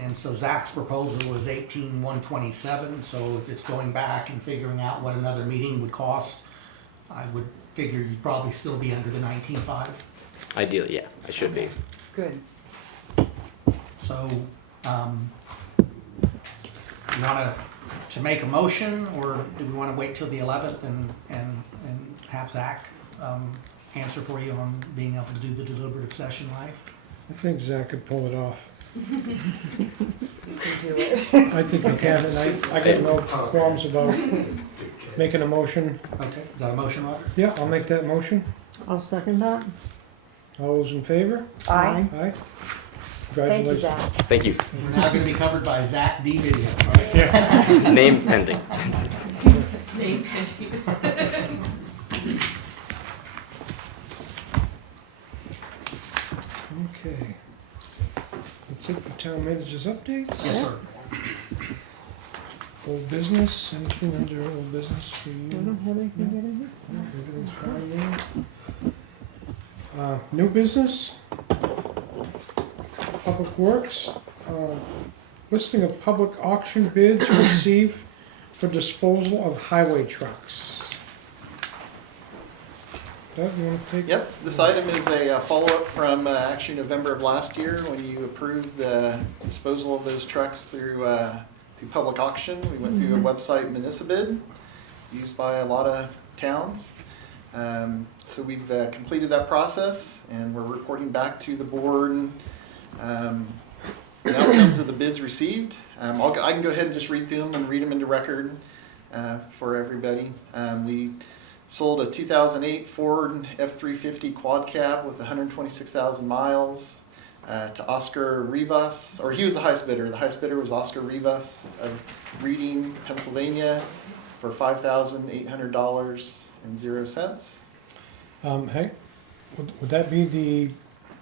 And so Zach's proposal was 18,127, so if it's going back and figuring out what another meeting would cost, I would figure you'd probably still be under the 19.5. Ideally, yeah, I should be. Good. So, you want to make a motion, or do we want to wait till the 11th and have Zach answer for you on being able to do the deliberative session live? I think Zach could pull it off. You can do it. I think he can, and I get no qualms about making a motion. Okay, is that a motion, Roger? Yeah, I'll make that motion. I'll second that. All those in favor? Aye. Aye. Thank you, Congratulations. Zach. Thank you. We're now going to be covered by Zach D. Video, right? Name pending. Name pending. Okay. That's it for town managers' updates. Yes, sir. Old business, anything under old business for I you? don't have anything yet, is it? No, everything's fine there. New business? Public Works, listing of public auction bids received for disposal of highway trucks. Doug, you wanna take? Yep, this item is a follow-up from actually November of last year when you approved the disposal of those trucks through public auction. We went through a website municipal used by a lot of towns. So we've completed that process and we're reporting back to the board the outcomes of the bids received. I can go ahead and just read through them and read them into record for everybody. We sold a 2008 Ford F-350 quad cab with 126,000 miles to Oscar Rivas, or he was the highest bidder. The highest bidder was Oscar Rivas of Reading, Pennsylvania, for $5,800.00. Hank, would that be the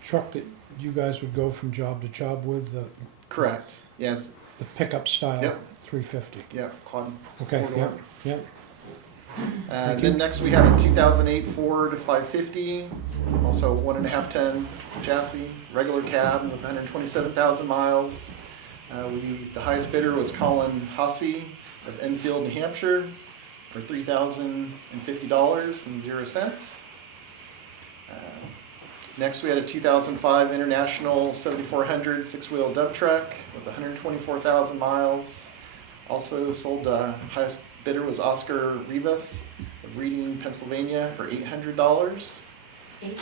truck that you guys would go from job to job with, the Correct. Yes. pickup style Yep. 350? Yep. Quad. Okay, four-door. yep. Thank you. Then next we have a 2008 Ford 550, also 1.5 ton chassis, regular cab with 127,000 miles. The highest bidder was Colin Hussey of Enfield, New Hampshire, for $3,050.00. Next we had a 2005 International 7400 six-wheel dump truck with 124,000 miles. Also sold, highest bidder was Oscar Rivas of Reading, Pennsylvania, for $800. And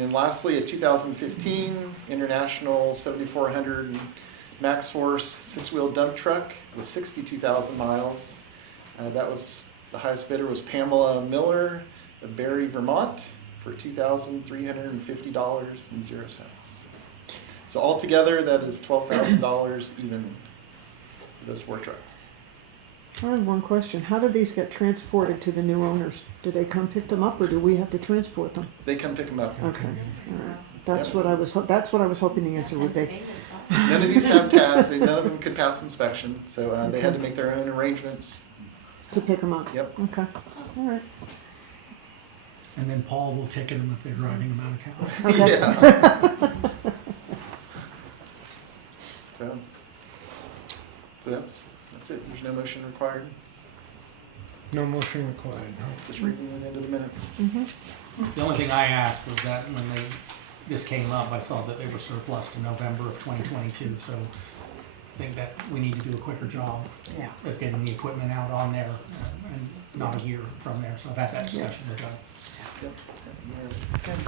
then lastly, a 2015 International 7400 Max Force six-wheel dump truck with 62,000 miles. That was, the highest bidder was Pamela Miller of Barry, Vermont, for $2,350.00. So altogether, that is $12,000 even for those 4 trucks. I have one question. How do these get transported to the new owners? Do they come pick them up or do we have to transport them? They come pick them up. Okay, all right. That's Yep. what I was, that's what I was hoping the answer would be. None of these have tabs. None of them could pass inspection, so they had to make their own arrangements. To pick them up? Yep. Okay, all right. And then Paul will ticket them if they're driving them out of town. Okay. Yeah. So that's it. There's no motion required. No motion required, no. Just reading it into the minutes. Mhm. The only thing I asked was that when this came up, I saw that they were surplus to November of 2022, so I think that we need to do a quicker job Yeah. of getting the equipment out on there and not a year from there, so I've had that discussion with Doug. Yep. Good.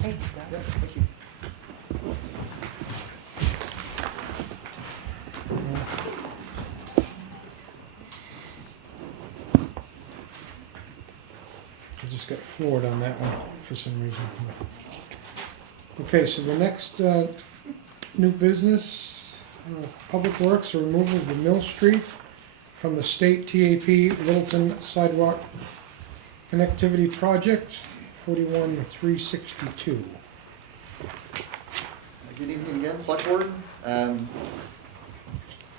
Thank you, Doug. Yep. Thank you. I just got floored on that one for some reason. Okay, so the next new business, Public Works, removal of the Mill Street from the state TAP Littleton Sidewalk Connectivity Project, 41,362. Good evening again, Select Board.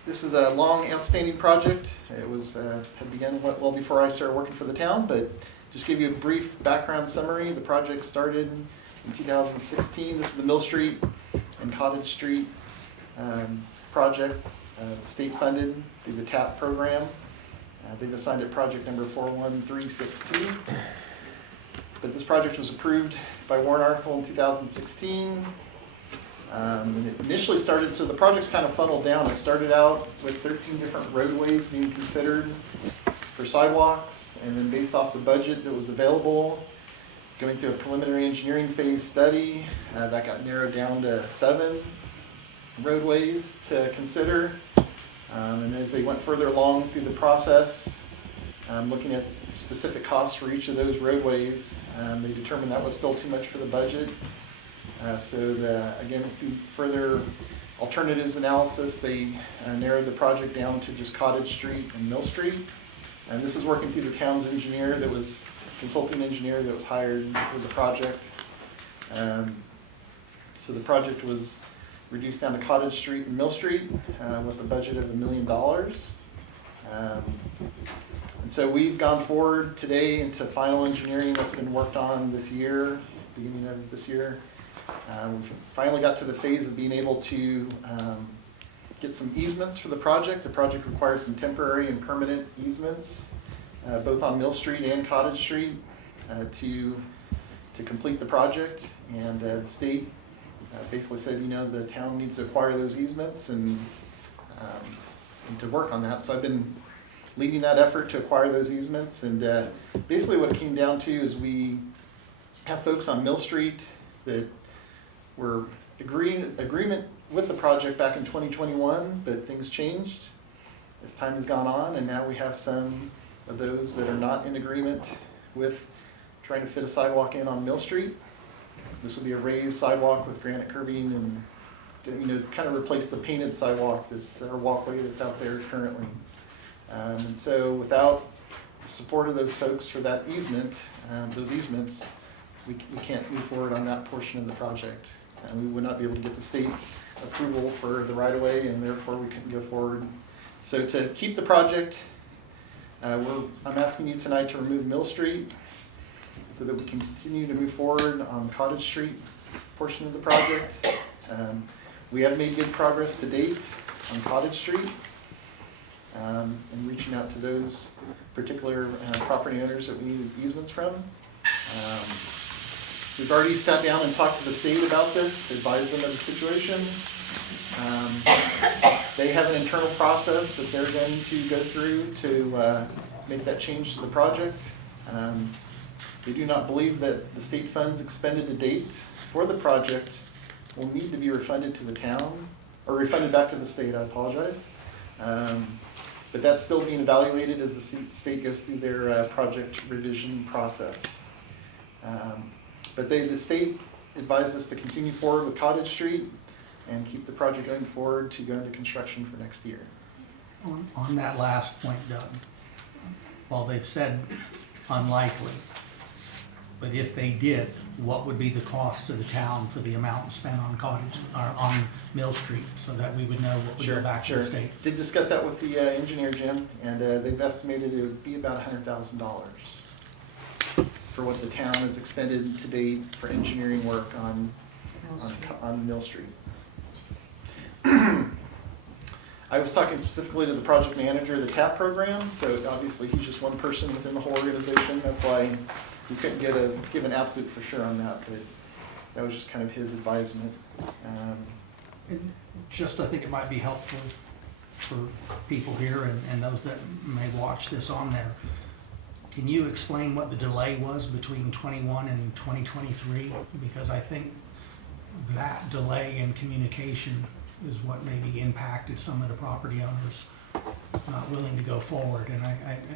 This is a long outstanding project. It was had begun well before I started working for the town, but just give you a brief background summary. The project started in 2016. This is the Mill Street and Cottage Street project, state funded through the TAP program. They've assigned it project number 41362. But this project was approved by warrant article in 2016. And it initially started, so the project's kind of funneled down. It started out with 13 different roadways being considered for sidewalks, and then based off the budget that was available, going through a preliminary engineering phase study, that got narrowed down to 7 roadways to consider. And as they went further along through the process, looking at specific costs for each of those roadways, they determined that was still too much for the budget. Again, through further alternatives analysis, they narrowed the project down to just Cottage Street and Mill Street. And this is working through the town's engineer that was, consulting engineer that was hired for the project. So the project was reduced down to Cottage Street and Mill Street with a budget of $1 million. And so we've gone forward today into final engineering that's been worked on this year, beginning of this year. We've finally got to the phase of being able to get some easements for the project. The project requires some temporary and permanent easements, both on Mill Street and Cottage Street. to complete the project, and the state basically said, you know, the town needs to acquire those easements and to work on that. So I've been leading that effort to acquire those easements, and basically what it came down to is we have folks on Mill Street that were agreement with the project back in 2021, but things changed as time has gone on, and now we have some of those that are not in agreement with trying to fit a sidewalk in on Mill Street. This will be a raised sidewalk with granite curbing and, you know, kind of replace the painted sidewalk or walkway that's out there currently. And so without the support of those folks for that easement, those easements, we can't move forward on that portion of the project. And we would not be able to get the state approval for the right-of-way, and therefore we couldn't go forward. So to keep the project, I'm asking you tonight to remove Mill Street so that we can continue to move forward on Cottage Street portion of the project. We have made good progress to date on Cottage Street, and reaching out to those particular property owners that we need easements from. We've already sat down and talked to the state about this, advised them of the situation. They have an internal process that they're going to go through to make that change to the project. They do not believe that the state funds expended to date for the project will need to be refunded to the town, or refunded back to the state, I apologize. But that's still being evaluated as the state goes through their project revision process. But the state advised us to continue forward with Cottage Street and keep the project going forward to go into construction for next year. On that last point, Doug, while they've said unlikely, but if they did, what would be the cost to the town for the amount spent on Cottage, or on Mill Street, so that we would know what would go back to the state? Did discuss that with the engineer, Jim, and they've estimated it would be about $100,000 for what the town has expended to date for engineering work on Mill Street. I was talking specifically to the project manager of the TAP program, so obviously he's just one person within the whole organization. That's why we couldn't give an absolute for sure on that, but that was just kind of his advisement. And just, I think it might be helpful for people here and those that may watch this on there. Can you explain what the delay was between 21 and 2023? Because I think that delay in communication is what maybe impacted some of the property owners not willing to go forward, and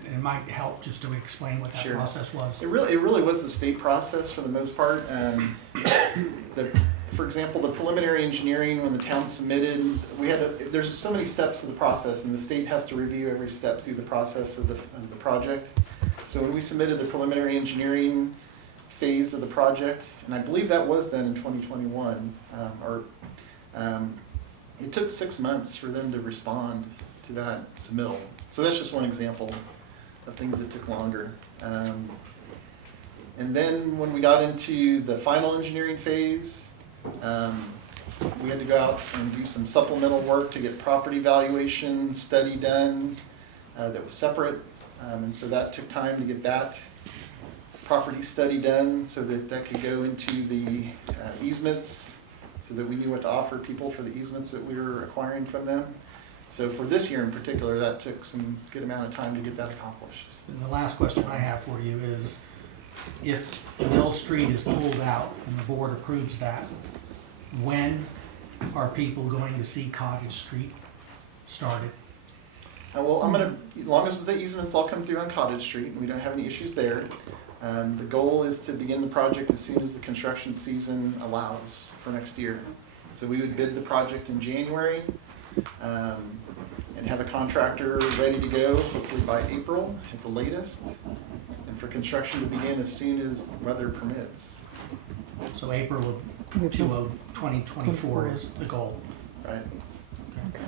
it might help just to explain what that process was. It really was the state process for the most part. For example, the preliminary engineering, when the town submitted, there's so many steps to the process, and the state has to review every step through the process of the project. So when we submitted the preliminary engineering phase of the project, and I believe that was done in 2021, it took 6 months for them to respond to that submittal. So that's just one example of things that took longer. And then when we got into the final engineering phase, we had to go out and do some supplemental work to get property valuation study done that was separate. And so that took time to get that property study done so that could go into the easements, so that we knew what to offer people for the easements that we were acquiring from them. So for this year in particular, that took some good amount of time to get that accomplished. And the last question I have for you is, if Mill Street is pulled out and the board approves that, when are people going to see Cottage Street started? Well, as long as the easements all come through on Cottage Street and we don't have any issues there, the goal is to begin the project as soon as the construction season allows for next year. So we would bid the project in January and have a contractor ready to go, hopefully by April at the latest, and for construction to begin as soon as the weather permits. So April of 2024 is the goal. Right? Okay.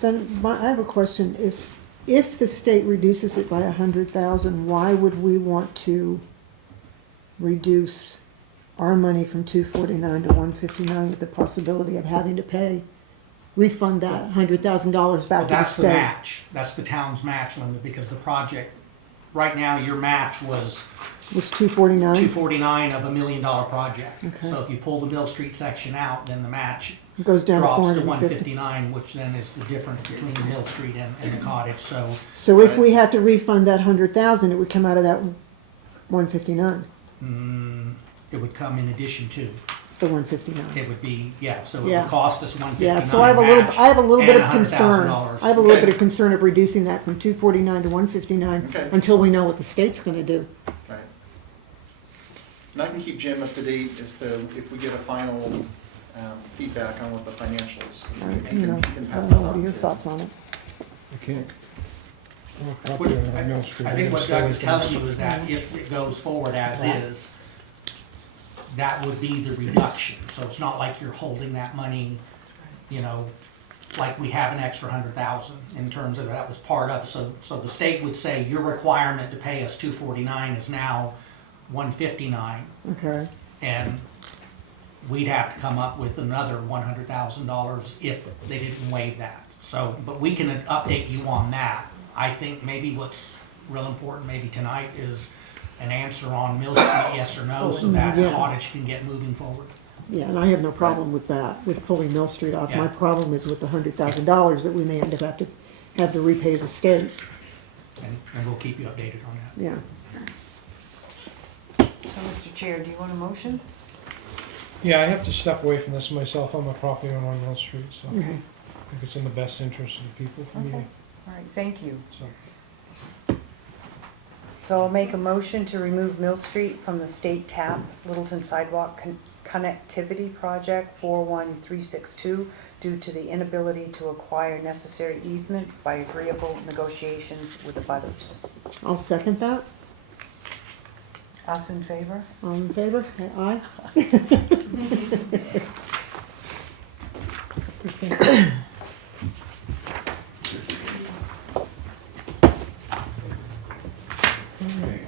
Then I have a question. If the state reduces it by 100,000, why would we want to reduce our money from 249 to 159 with the possibility of having to refund that $100,000 back to the That's state? the match. That's the town's match limit, because the project right now your match was Was 249? 249 of $1 million project. Okay. So if you pull the Mill Street section out, then the match It goes down to drops to 450. 159, which then is the difference between the Mill Street and the cottage. So So if we had to refund that 100,000, it would come out of that 159, it would come in addition to. the 159. It would be, yeah, so it Yeah. would cost us 159 Yeah, so I have a little, match I have a little bit and of concern. $100,000. I have a little Okay. bit of concern of reducing that from 249 to 159 Okay. until we know what the state's gonna do. Right. And I can keep Jim up to date as to if we get a final feedback on what the financials. You know, You can I pass don't know, that what are on your to. thoughts on it? I can't. I'm a What- property owner on Mill Street. I think what gotta Doug was stay telling with you is that if it goes forward as is, that would be the reduction. So it's not like you're holding that money, you know, like we have an extra 100,000 in terms of that was part of. So the state would say your requirement to pay us 249 is now 159, Okay, and we'd have to come up with another $100,000 if they didn't waive that. So, but we can update you on that. I think maybe what's real important maybe tonight is an answer on Mill Street, yes or no, so that Yeah. cottage can get moving forward. yeah, and I have no problem with that, with pulling Mill Street off. My Yeah. problem is with the $100,000 that we may end up have to repay the state, And we'll keep you updated on that. yeah. So, Mr. Chair, do you want a motion? Yeah, I have to step away from this myself. I'm a property owner on Mill Street, so I Okay. think it's in the best interest of the people for me. Okay. All right, thank you. So, So I'll make a motion to remove Mill Street from the state TAP Littleton Sidewalk Connectivity Project 41362 due to the inability to acquire necessary easements by agreeable negotiations with the butters. I'll second that. Us in favor? All in favor, say aye. all right.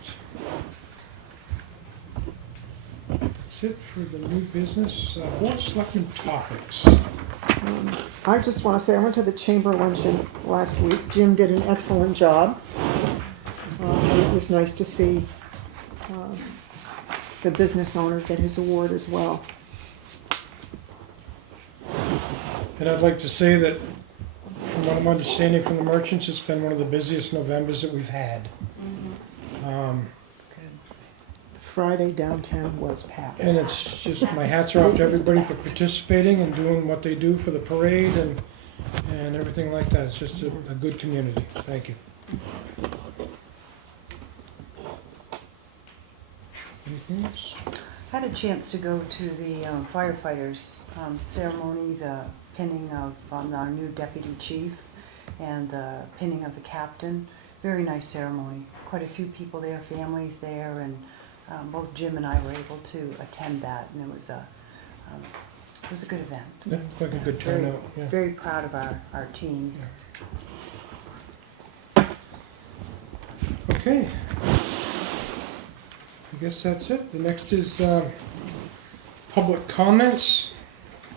That's it for the new business. Board of Selectmen topics. I just want to say, I went to the chamber luncheon last week. Jim did an excellent job. It was nice to see the business owner get his award as well. And I'd like to say that, from what I'm understanding from the merchants, it's been one of the busiest Novembers that we've had. Friday downtown was packed. And it's just, my hats are off to everybody for participating and doing what they do for the parade and everything like that. It's just a good community. Thank you. Anything else? I had a chance to go to the firefighters ceremony, the pinning of our new deputy chief and the pinning of the captain. Very nice ceremony. Quite a few people there, families there, and both Jim and I were able to attend that, and it was a good event. Yeah, like a good Very- turnout, yeah. Very proud of our teams. Okay. I guess that's it. The next is public comments.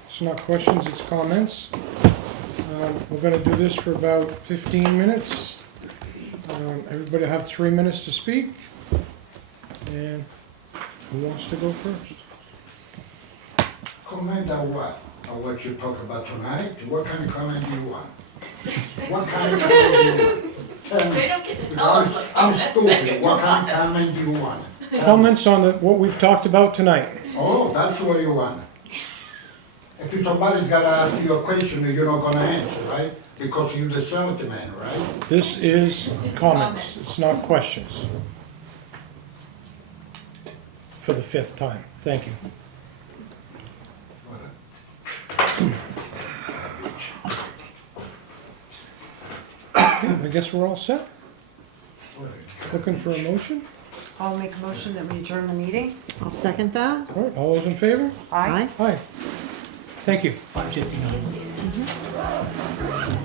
It's not questions, it's comments. We're gonna do this for about 15 minutes. Everybody will have 3 minutes to speak. And who wants to go first? Comment on what? On what you talk about tonight? What kind of comment do you want? What kind of comment do you want? Tell me. They don't get to tell us what I'm comments stupid. What kind of comment do you want? Tell me. Comments on what we've talked about tonight. Oh, that's what you want. If somebody's gotta ask you a question, you're not gonna answer, right? Because you're the selectman, right? This is comments, it's not questions. For the 5th time. Thank you. I guess we're all set. Looking for a motion? I'll make a motion that we adjourn the meeting. I'll second that. All right, all those in favor? Aye. Aye. Thank you. 5:59.